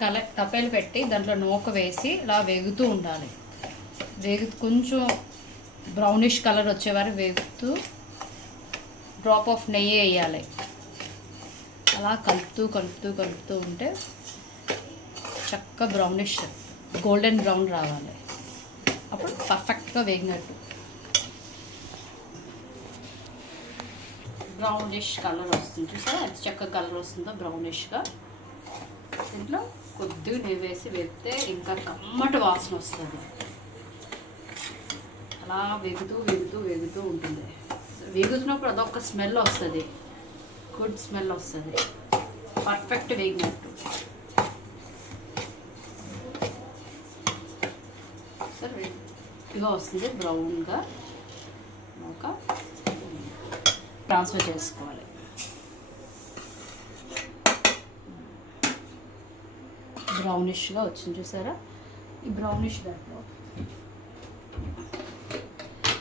తప్పేలు పెట్టి దాంట్లో నూక వేసి ఇలా వేగుతూ ఉండాలి. కొంచెం బ్రౌనిష్ కలర్ వచ్చేవారు వేగుతూ డ్రాప్ ఆఫ్ నెయ్యి వేయాలి. అలా కలుపుతూ ఉంటే చక్కగా బ్రౌనిష్ గోల్డెన్ బ్రౌన్ రావాలి. అప్పుడు పర్ఫెక్ట్గా వేగినట్టు. బ్రౌనిష్ కలర్ వస్తుంది చూసారా, ఎంత చక్కగా కలర్ వస్తుందో బ్రౌనిష్గా. దీంట్లో కొద్దిగా నెయ్యి వేసి వేపితే ఇంకా కమ్మటి వాసన వస్తుంది. అలా వేగుతూ ఉంటుంది. వేగుతున్నప్పుడు అదొక స్మెల్ వస్తుంది, గుడ్ స్మెల్ వస్తుంది, పర్ఫెక్ట్ వేగినట్టు. సరే ఇదిగా వస్తుంది బ్రౌన్గా. ఒక ట్రాన్స్ఫర్ చేసుకోవాలి. బ్రౌనిష్గా వచ్చింది చూసారా. ఈ బ్రౌనిష్ దాంట్లో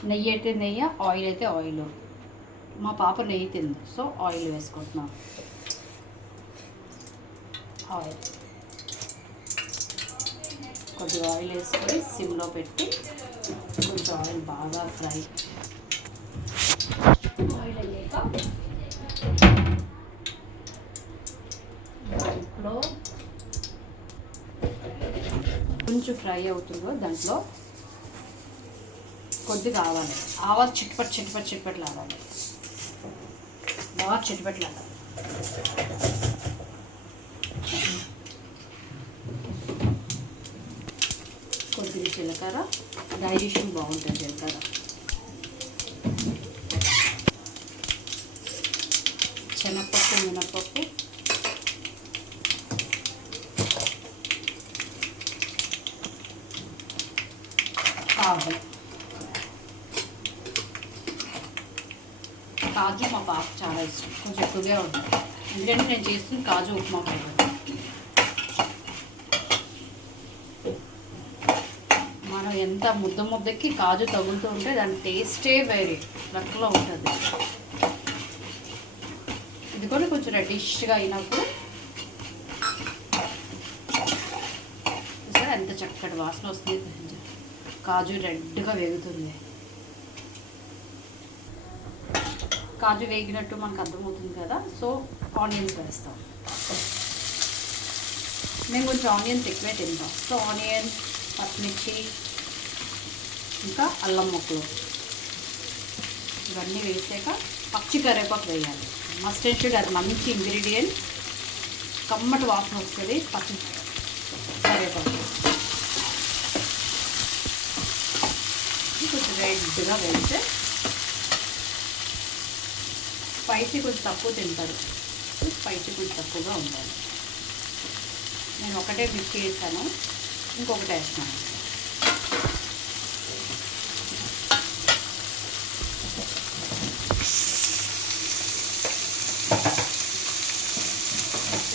నెయ్యి అయితే నెయ్యి, ఆయిల్ అయితే ఆయిల్. మా పాప నెయ్యి తింది, సో ఆయిల్ వేసుకుంటున్నాం. ఆయిల్ కొద్దిగా ఆయిల్ వేసుకొని సిమ్లో పెట్టి కొంచెం ఆయిల్ బాగా ఫ్రై. ఆయిల్ అయ్యాక దాంట్లో కొంచెం ఫ్రై అవుతుందో దాంట్లో కొద్దిగా ఆవాలు చిట్పట్లు ఆవాలి, బాగా చిట్పట్లు ఆడాలి. కొద్దిగా జీలకర్ర, డైజెషన్ బాగుంటుంది జీలకర్ర. శనగపప్పు, మినపప్పు, కాజు మా పాప చాలా ఇష్టం, కొంచెం ఎక్కువగా ఉంటుంది. ఎందుకంటే నేను చేస్తుంది కాజు ఉప్మా కాబట్టి. మనం ఎంత ముద్దకి కాజు తగులుతూ ఉంటే దాని టేస్టే వేరే లెక్కలో ఉంటుంది. ఇది కూడా కొంచెం రెడ్డిష్గా అయినప్పుడు సరే ఎంత చక్కటి వాసన వస్తుంది. కాజు రెడ్గా వేగుతుంది. కాజు వేగినట్టు మనకు అర్థమవుతుంది కదా. సో ఆనియన్స్ వేస్తాం. మేము కొంచెం ఆనియన్స్ ఎక్కువే తింటాం. సో ఆనియన్స్, పచ్చిమిర్చి, ఇంకా అల్లం ముక్కలు ఇవన్నీ వేసాక పచ్చి కరివేపాకు వేయాలి. మస్ట్ అండ్ షుడ్, అది మంచి ఇంగ్రీడియంట్. కమ్మటి వాసన వస్తుంది పచ్చి కరివేపాకు. కొంచెం రెడ్గా వేస్తే స్పైసీ కొంచెం తక్కువ తింటారు, స్పైసీ కొంచెం తక్కువగా ఉండాలి. నేను ఒకటే మిక్సీ వేసాను, ఇంకొకటి వేస్తున్నాను.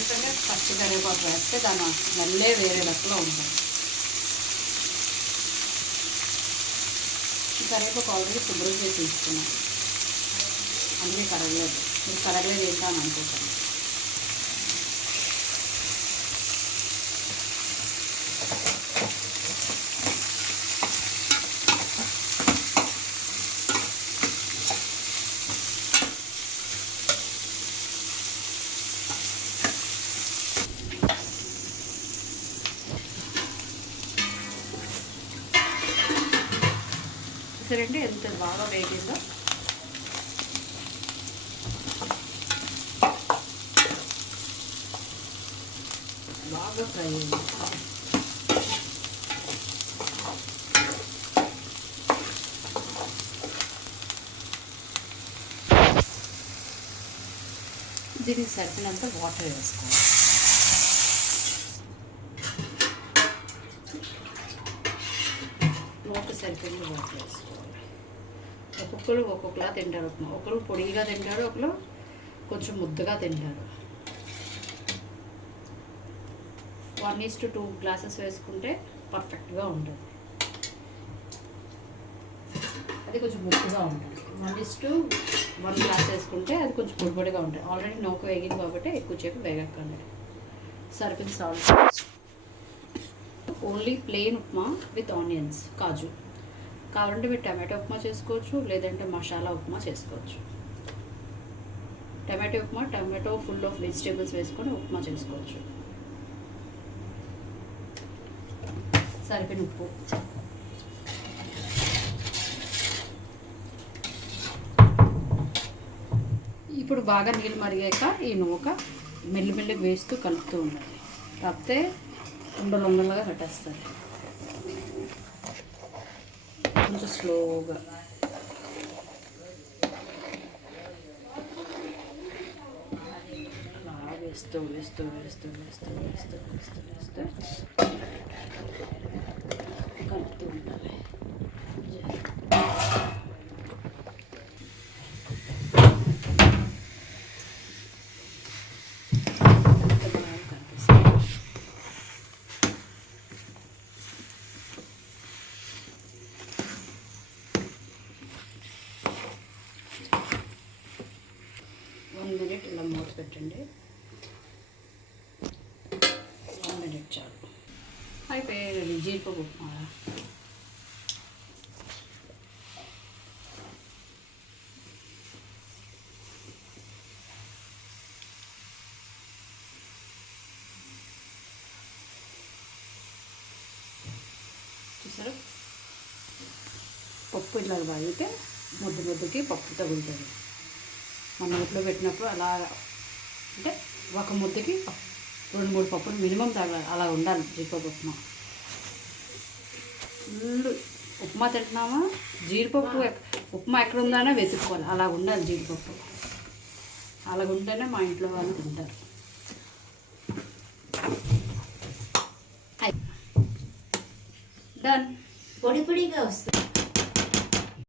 ఎందుకంటే పచ్చి కరివేపాకు వేస్తే దాని స్మెల్లే వేరే లెక్కలో ఉంటుంది. ఈ కరివేపాకు ఆల్రెడీ శుభ్రం చేసి ఇస్తున్నాను, అందుకే కరగలేదు. మీరు కరగలేదు ఏంటని అనుకుంటాను. చూసారండి ఎంత బాగా వేగిందో. బాగా ఫ్రై అయ్యింది. దీనికి సరిపోయినంత వాటర్ వేసుకోవాలి. నోటు సరిపోయిన వాటర్ వేసుకోవాలి. ఒక్కొక్కరు ఒక్కొక్కలా తింటారు ఉప్మా. ఒకరు పొడిగా తింటారు, ఒకరు కొంచెం ముద్దగా తింటారు. 1:2 గ్లాసెస్ వేసుకుంటే పర్ఫెక్ట్గా ఉంటుంది. అది కొంచెం ముక్కుగా ఉంటుంది. 1:1 గ్లాస్ వేసుకుంటే అది కొంచెం పొడిపొడిగా ఉంటుంది. ఆల్రెడీ నూక వేగింది కాబట్టి ఎక్కువసేపు వేగక్కర్లేదు. సరిపోయిన salt only plain upma with onions, కాజు. కావాలంటే మీరు టమాటో ఉప్మా చేసుకోవచ్చు, లేదంటే మసాలా ఉప్మా చేసుకోవచ్చు. టమాటో ఫుల్ ఆఫ్ వెజిటేబుల్స్ వేసుకొని ఉప్మా చేసుకోవచ్చు. సరిపోయిన ఉప్పు, ఇప్పుడు బాగా నీళ్ళు మరిగాక ఈ నూక మెల్లిమెల్లిగా వేస్తూ కలుపుతూ ఉండాలి. కాకపోతే ఉండలుగా కట్టేస్తారు. కొంచెం స్లోగా అలా వేస్తూ వేస్తూ వేస్తూ వేస్తూ వేస్తూ వేస్తూ వేస్తూ కలుపుతూ ఉండాలి. మినిట్ ఇలా మూత పెట్టండి. 1 మినిట్ చాలు. అయిపోయి జీడిపప్పు ఉప్మా. చూసారా, పప్పు ఇలా తాగితే ముద్దకి పప్పు తగులుతుంది. మన నోట్లో పెట్టినప్పుడు అలా అంటే ఒక ముద్దకి 2-3 పప్పులు మినిమం తగలాలి. అలా ఉండాలి జీడిపప్పు ఉప్మా. ఫుల్ ఉప్మా తింటున్నామా, జీడిపప్పు ఉప్మా ఎక్కడ ఉందనే వెతుక్కోవాలి. అలా ఉండాలి జీడిపప్పు. అలా ఉంటేనే మా ఇంట్లో వాళ్ళు తింటారు. డన్. పొడి పొడిగా వస్తుంది.